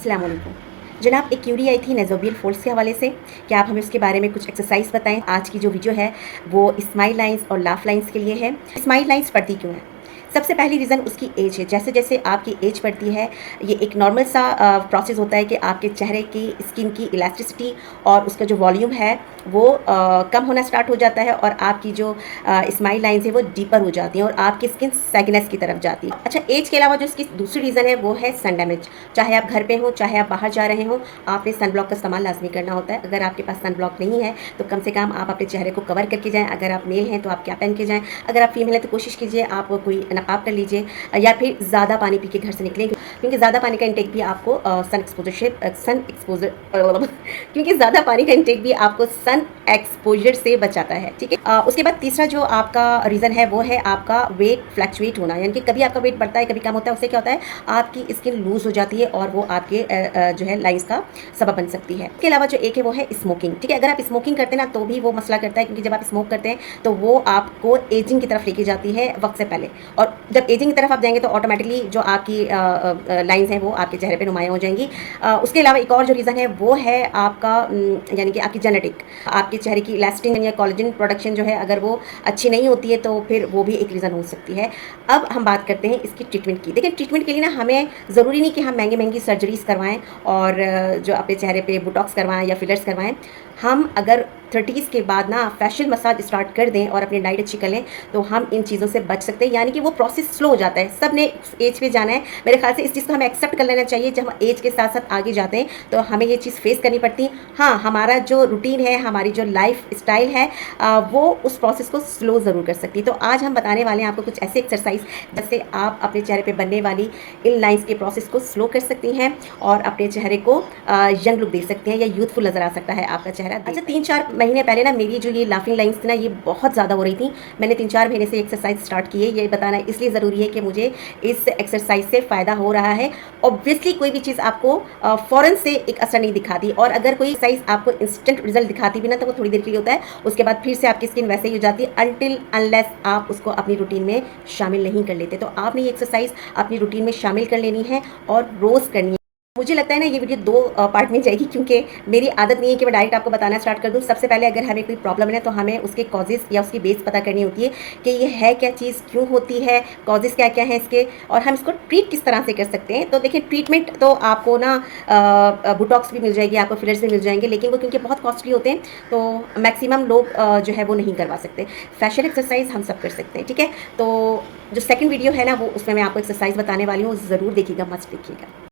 अस्सलाम वालेकुम। जनाब, एक क्यूरी आई थी नेज़ोबियल फ़ोल्ड्स के हवाले से। क्या आप हमें उसके बारे में कुछ एक्सरसाइज़ बताएँ? आज की जो वीडियो है वो स्माइल लाइन्स और लाफ़ लाइन्स के लिए है। स्माइल लाइन्स पड़ती क्यों हैं? सबसे पहली रीज़न उसकी एज है। जैसे-जैसे आपकी एज बढ़ती है, ये एक नॉर्मल सा प्रोसेस होता है कि आपके चेहरे की स्किन की इलास्टिसिटी और उसका जो वॉल्यूम है वो कम होना स्टार्ट हो जाता है और आपकी जो स्माइल लाइन्स है वो डीपर हो जाती हैं और आपकी स्किन सैगनेस की तरफ जाती है। अच्छा, एज के अलावा जो इसकी दूसरी रीज़न है वो है सन डैमेज। चाहे आप घर पे हों, चाहे आप बाहर जा रहे हों, आपने सन ब्लॉक का इस्तेमाल लाज़मी करना होता है। अगर आपके पास सन ब्लॉक नहीं है तो कम से कम आप अपने चेहरे को कवर करके जाएँ। अगर आप मेल हैं तो आप क्या पहन के जाएँ। अगर आप फीमेल हैं तो कोशिश कीजिए आप कोई नकाब कर लीजिए या फिर ज़्यादा पानी पी के घर से निकलें, क्योंकि ज़्यादा पानी का इंटेक भी आपको सन एक्सपोजर क्योंकि ज़्यादा पानी का इंटेक भी आपको सन एक्सपोजर से बचाता है। ठीक है। उसके बाद तीसरा जो आपका रीज़न है वो है आपका वेट फ्लक्चुएट होना, यानी कि कभी आपका वेट बढ़ता है, कभी कम होता है। उससे क्या होता है, आपकी स्किन लूज़ हो जाती है और वो आपके जो है लाइंस का सबब बन सकती है। इसके अलावा जो एक है वो है स्मोकिंग। ठीक है, अगर आप स्मोकिंग करते हैं ना तो भी वो मसला करता है, क्योंकि जब आप स्मोक करते हैं तो वो आपको एजिंग की तरफ लेके जाती है वक्त से पहले, और जब एजिंग की तरफ आप जाएंगे तो ऑटोमेटिकली जो आपकी लाइंस हैं वो आपके चेहरे पे नुमायाँ हो जाएंगी। उसके अलावा एक और जो रीज़न है वो है आपका यानी कि आपकी जेनेटिक, आपके चेहरे की इलास्टिन या कोलेजन प्रोडक्शन जो है अगर वो अच्छी नहीं होती है तो फिर वो भी एक रीज़न हो सकती है। अब हम बात करते हैं इसकी ट्रीटमेंट की। देखिए, ट्रीटमेंट के लिए ना हमें ज़रूरी नहीं कि हम महंगी महंगी सर्जरीज़ करवाएं और जो अपने चेहरे पे बोटॉक्स करवाएं या फिलर्स करवाएं। हम अगर 30s के बाद ना फेशियल मसाज स्टार्ट कर दें और अपनी डाइट अच्छी कर लें तो हम इन चीज़ों से बच सकते हैं। यानी कि वो प्रोसेस स्लो हो जाता है। सब ने एज पे जाना है। मेरे ख्याल से इस चीज़ को हमें एक्सेप्ट कर लेना चाहिए। जब हम एज के साथ साथ आगे जाते हैं तो हमें ये चीज़ फेस करनी पड़ती है। हाँ, हमारा जो रूटीन है, हमारी जो लाइफ स्टाइल है, वो उस प्रोसेस को स्लो ज़रूर कर सकती है। तो आज हम बताने वाले हैं आपको कुछ ऐसे एक्सरसाइज जिससे आप अपने चेहरे पे बनने वाली इन लाइंस के प्रोसेस को स्लो कर सकती हैं और अपने चेहरे को यंग लुक दे सकते हैं या यूथफुल नज़र आ सकता है आपका चेहरा। अच्छा, 3-4 महीने पहले ना मेरी जो ये लाफिंग लाइंस थी ना ये बहुत ज़्यादा हो रही थी। मैंने 3-4 महीने से एक्सरसाइज स्टार्ट की है। ये बताना इसलिए ज़रूरी है कि मुझे इस एक्सरसाइज से फ़ायदा हो रहा है। ऑब्वियसली कोई भी चीज़ आपको फ़ौरन से एक असर नहीं दिखाती, और अगर कोई एक्सरसाइज आपको इंस्टेंट रिजल्ट दिखाती भी ना तो वो थोड़ी देर के लिए होता है, उसके बाद फिर से आपकी स्किन वैसे ही हो जाती है अनटिल अनलेस आप उसको अपनी रूटीन में शामिल नहीं कर लेते। तो आपने ये एक्सरसाइज अपनी रूटीन में शामिल कर लेनी है और रोज़ करनी है। मुझे लगता है ना ये वीडियो 2 पार्ट में जाएगी, क्योंकि मेरी आदत नहीं है कि मैं डायरेक्ट आपको बताना स्टार्ट कर दूँ। सबसे पहले अगर हमें कोई प्रॉब्लम है ना तो हमें उसके कॉजेज़ या उसकी बेस पता करनी होती है कि ये है क्या चीज़, क्यों होती है, कॉजेज़ क्या-क्या हैं इसके, और हम इसको ट्रीट किस तरह से कर सकते हैं। तो देखिए, ट्रीटमेंट तो आपको ना बोटॉक्स भी मिल जाएगी, आपको फिलर्स भी मिल जाएंगे, लेकिन वो क्योंकि बहुत कॉस्टली होते हैं तो मैक्सिमम लोग जो है वो नहीं करवा सकते। फेशियल एक्सरसाइज हम सब कर सकते हैं। ठीक है, तो जो सेकंड वीडियो है ना वो उसमें मैं आपको एक्सरसाइज बताने वाली हूँ, ज़रूर देखिएगा, मस्ट देखिएगा।